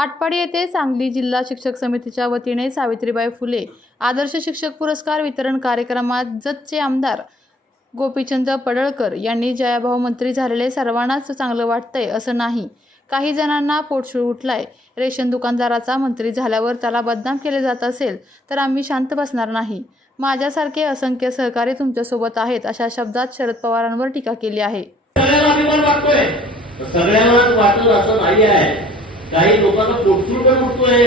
आटपाडी येथे सांगली जिल्हा शिक्षक समितीच्या वतीने सावित्रीबाई फुले आदर्श शिक्षक पुरस्कार वितरण कार्यक्रमात जतचे आमदार गोपीचंद पडळकर यांनी जयाभाऊ मंत्री झालेले सर्वांनाच चांगलं वाटतंय असं नाही. काही जणांना पोटशूळ उठलाय. रेशन दुकानदाराचा मंत्री झाल्यावर त्याला बदनाम केले जात असेल तर आम्ही शांत बसणार नाही. माझ्यासारखे असंख्य सहकारी तुमच्यासोबत आहेत अशा शब्दात शरद पवारांवर टीका केली आहे. सगळ्यांना अभिमान वाटतोय वाटत असं नाही आहे. काही लोकांना पोटसूळ पण उठतोय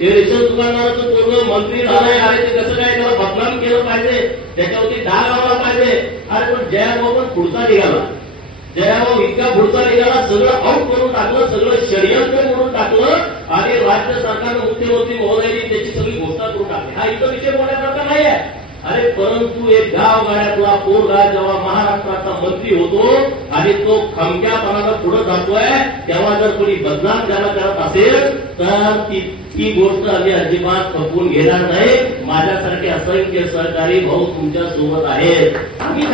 हे रेशन दुकानदाराचं पूर्ण मंत्री झालंय. अरे ते कसं काय त्याला बदनाम केलं पाहिजे? त्याच्यावरती डाग लावला पाहिजे. अरे पण जयाभाऊ पण पुढचा निघाला. जयाभाऊ इतका पुढचा निघाला सगळं आउट करून टाकलं सगळं षडयंत्र करून टाकलं आणि राज्य सरकारनं मुख्यमंत्री महोदयांनी त्याची सगळी घोषणा करून टाकली. हा इथं विषय बोलण्यासारखा नाही आहे अरे परंतु एक गाव गाड्यातला पोरगा जेव्हा महाराष्ट्राचा मंत्री होतो आणि तो खमक्यापणाला पुढे जातोय. तेव्हा जर कोणी बदनाम त्याला करत असेल तर ती ती गोष्ट आम्ही अजिबात खपवून घेणार नाही. माझ्यासारखे असंख्य सहकारी भाऊ तुमच्यासोबत आहेत. आम्ही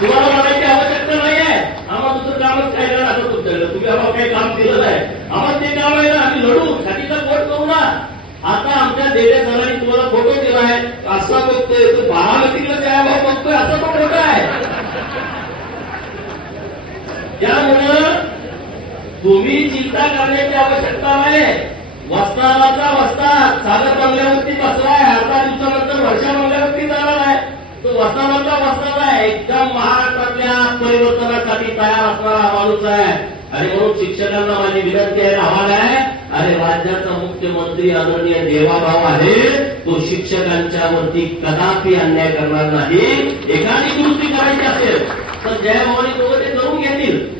तुम्हाला म्हणायची आवश्यकता नाही आहे आम्हाला दुसरं कामच काय करणार असं तुमच्याकडे? तुम्ही आम्हाला काही काम दिलं नाही. आम्हाला ते काम आहे ना आम्ही लढू. छातीचा पोट करू ना. आता आमच्या देव्या सरांनी तुम्हाला फोटो दिला आहे. असा बघतोय तो बारामतीला त्या भाऊ बघतोय असा तो फोटो आहे त्यामुळं तुम्ही चिंता करण्याची आवश्यकता नाही. वस्तादाचा वस्ता सागर बंगल्यावरती बसलाय अर्धा दिवसानंतर वर्षा बंगल्यावरती जाणार आहे. तो वस्तादाचा वस्ताद आहे. एकदम महाराष्ट्रातल्या परिवर्तनासाठी तयार असणारा माणूस आहे. आणि म्हणून शिक्षकांना माझी विनंती आहे आव्हान आहे. अरे राज्याचा मुख्यमंत्री आदरणीय देवाभाव आहे. तो शिक्षकांच्या वरती कदापि अन्याय करणार नाही. एखादी दुरुस्ती करायची असेल तर जयभावानी दोघं ते करून घेतील तुम्ही चिंता करू